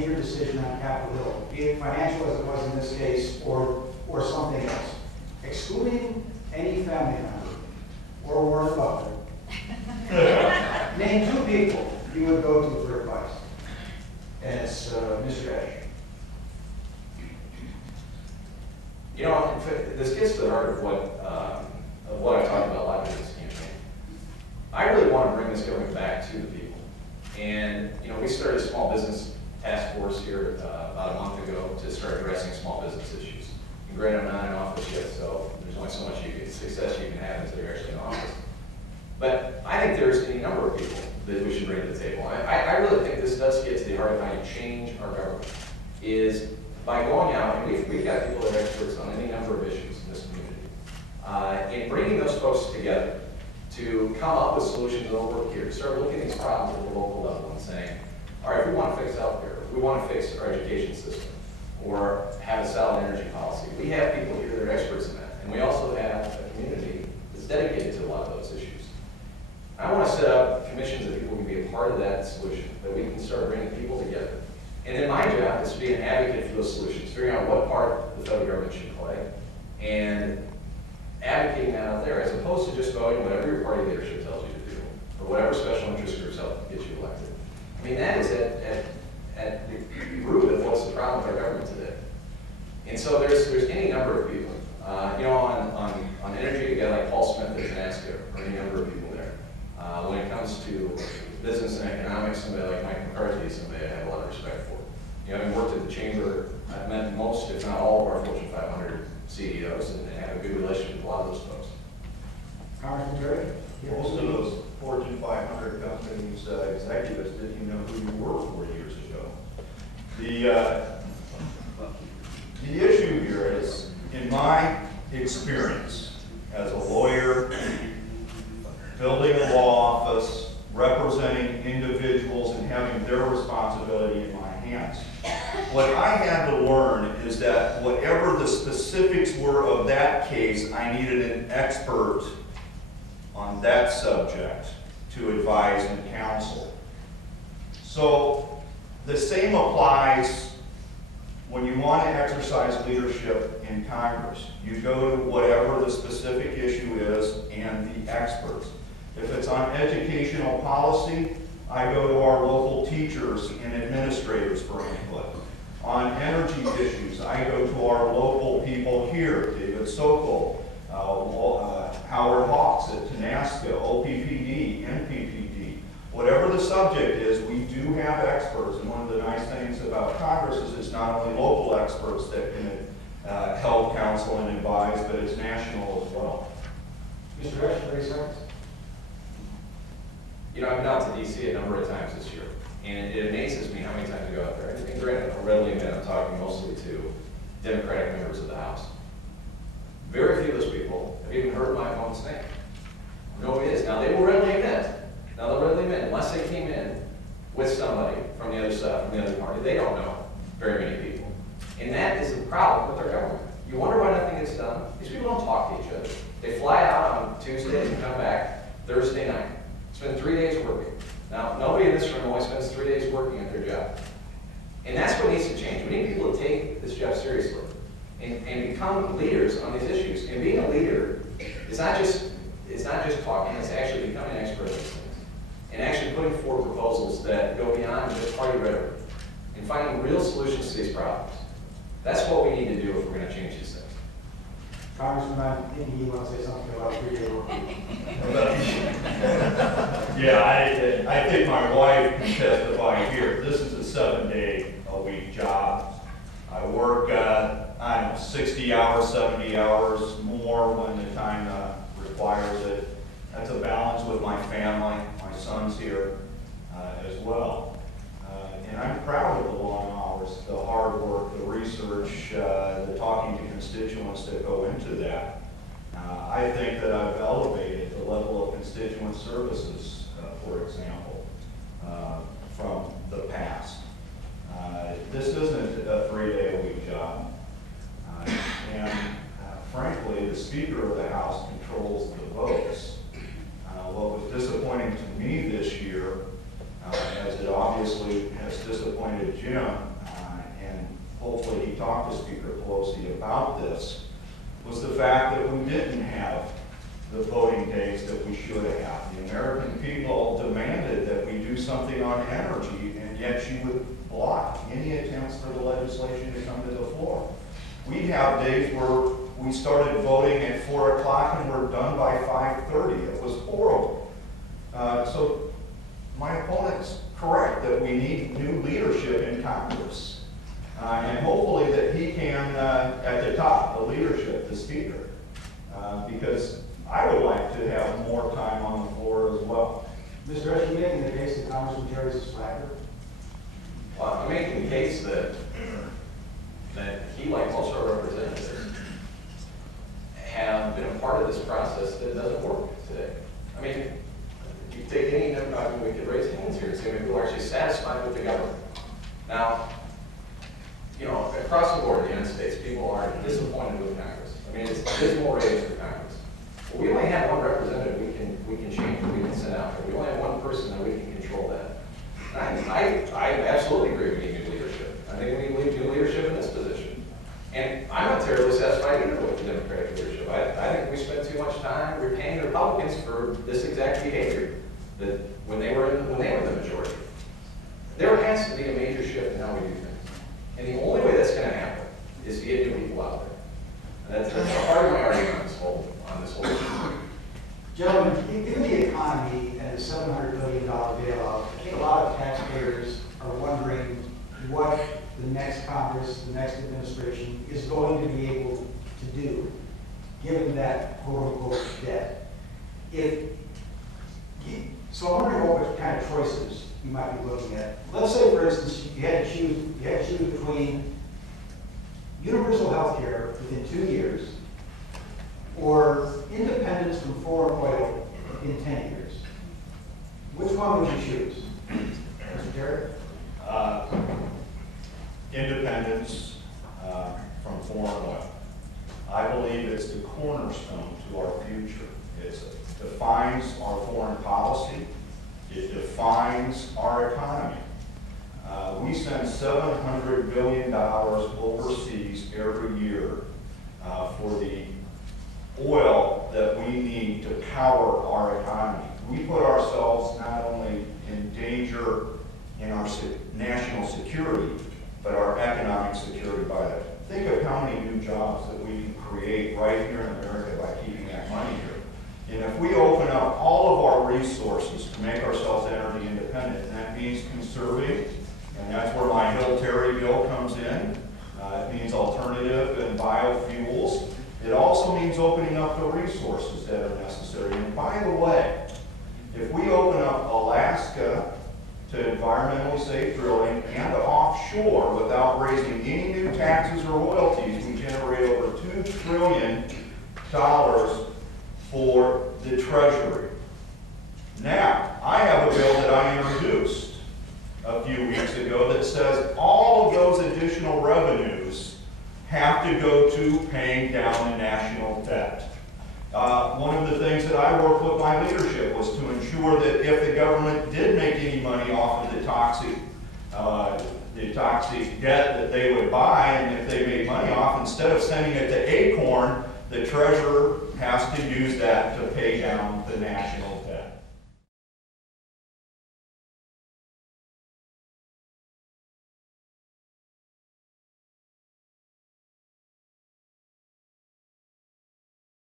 major decision on Capitol Hill, be it financial as it was in this case, or something else, excluding any family member or Warren Buffett, name 2 people you would go to for advice. And it's Mr. Esch. You know, this gets to the heart of what I talked about a lot in this campaign. I really want to bring this government back to the people. And, you know, we started a small business task force here about a month ago to start addressing small business issues. And granted, I'm not in office yet, so there's only so much success you can have until you're actually in office. But I think there's any number of people that we should bring to the table. I really think this does get to the heart of how you change our government, is by going out, and we've got people that are experts on any number of issues in this community, in bringing those folks together to come up with solutions over here, to start looking at these problems at the local level and saying, all right, if we want to fix healthcare, if we want to fix our education system, or have a solid energy policy, we have people here that are experts in that. And we also have a community that's dedicated to a lot of those issues. I want to set up commissions that people can be a part of that solution, that we can start bringing people together. And then my job is to be an advocate for those solutions, figuring out what part the federal government should play, and advocating that out there, as opposed to just voting whatever your party leadership tells you to do, or whatever special interest groups help get you elected. I mean, that is at the root of what's the problem with our government today. And so there's any number of people. You know, on energy, a guy like Paul Smith at Nebraska, or any number of people there. When it comes to business and economics, somebody like Mike McCarthy is somebody I have a lot of respect for. You know, having worked at the chamber, I've met most, if not all, of our Fortune 500 CEOs and have a good relationship with a lot of those folks. Congressman Terry? Most of those Fortune 500 companies executives didn't even know who you were 4 years ago. The issue here is, in my experience as a lawyer, building a law office, representing individuals and having their responsibility in my hands, what I had to learn is that whatever the specifics were of that case, I needed an expert on that subject to advise and counsel. So the same applies when you want to exercise leadership in Congress. You go to whatever the specific issue is and the experts. If it's on educational policy, I go to our local teachers and administrators for input. On energy issues, I go to our local people here, David Sokol, Howard Hawks at Tenasca, OPPD, NPPD. Whatever the subject is, we do have experts, and one of the nice things about Congress is it's not only local experts that can help counsel and advise, but it's national as well. Mr. Esch, 30 seconds. You know, I've been out to D.C. a number of times this year, and it amazes me how many times I go out there. And granted, I'll readily admit I'm talking mostly to Democratic members of the House. Very few of those people have even heard my opponent's name. Nobody is. Now, they will readily admit, unless they came in with somebody from the other side, from the other party, they don't know very many people. And that is the problem with our government. You wonder why nothing gets done? These people don't talk to each other. They fly out on Tuesdays and come back Thursday night. Spend 3 days working. Now, nobody in this room always spends 3 days working at their job. And that's what needs to change. We need people to take this job seriously and become leaders on these issues. And being a leader is not just talking, it's actually becoming an expert in these things. And actually putting forward proposals that go beyond just party rhetoric and finding real solutions to these problems. That's what we need to do if we're going to change these things. Congressman, I think you want to say something about 3-day work week. Yeah, I think my wife can testify here. This is a 7-day-a-week job. I work, 60 hours, 70 hours more when the time requires it. That's a balance with my family. My son's here as well. And I'm proud of the long hours, the hard work, the research, the talking to constituents that go into that. I think that I've elevated the level of constituent services, for example, from the past. This isn't a 3-day-a-week job. And frankly, the Speaker of the House controls the votes. What was disappointing to me this year, as it obviously has disappointed Jim, talked to Speaker Pelosi about this was the fact that we didn't have the voting days that we should have. The American people demanded that we do something on energy, and yet she would block any attempts for the legislation to come to the floor. We have days where we started voting at 4 o'clock and we're done by 5:30. It was horrible. So my opponent's correct that we need new leadership in Congress. And hopefully that he can, at the top, the leadership, the speaker, because I would like to have more time on the floor as well. Mr. Esch, you making the case that Congressman Jerry's a slacker? Well, I'm making the case that he, like most of our representatives, have been a part of this process that doesn't work today. I mean, you take any number, I mean, we could raise hands here and say people are actually satisfied with the government. Now, you know, across the board in the United States, people are disappointed with Congress. I mean, it's dismal ratings for Congress. But we only have one representative we can change, we can send out there. We only have one person that we can control that. I absolutely agree we need new leadership. I think we need new leadership in this position. And I'm not terribly satisfied either with the Democratic leadership. I think we spend too much time repaying the Republicans for this exact behavior that when they were the majority. There has to be a major shift in how we do things. And the only way that's going to happen is to get new people out there. And that's part of my argument on this whole issue. Gentlemen, given the economy and the $700 billion bailout, I think a lot of taxpayers are wondering what the next Congress, the next administration is going to be able to do, given that quote-unquote debt. So I'm wondering what kind of choices you might be looking at. Let's say, for instance, you had to choose between universal health care within 2 years or independence from foreign oil in 10 years. Which one would you choose? Mr. Terry? Independence from foreign oil. I believe it's the cornerstone to our future. It defines our foreign policy. It defines our economy. We send $700 billion overseas every year for the oil that we need to power our economy. We put ourselves not only in danger in our national security, but our economic security by that. Think of how many new jobs that we can create right here in America by keeping that money here. And if we open up all of our resources to make ourselves energy independent, that means conserving, and that's where my Hill-Terry bill comes in. It means alternative and biofuels. It also means opening up the resources that are necessary. And by the way, if we open up Alaska to environmentally safe drilling and offshore without raising any new taxes or royalties, we generate over $2 trillion for the Treasury. Now, I have a bill that I introduced a few weeks ago that says all of those additional revenues have to go to paying down the national debt. One of the things that I worked with my leadership was to ensure that if the government did make any money off of the toxic debt that they would buy, and if they made money off, instead of sending it to Acorn, the treasurer has to use that to pay down the national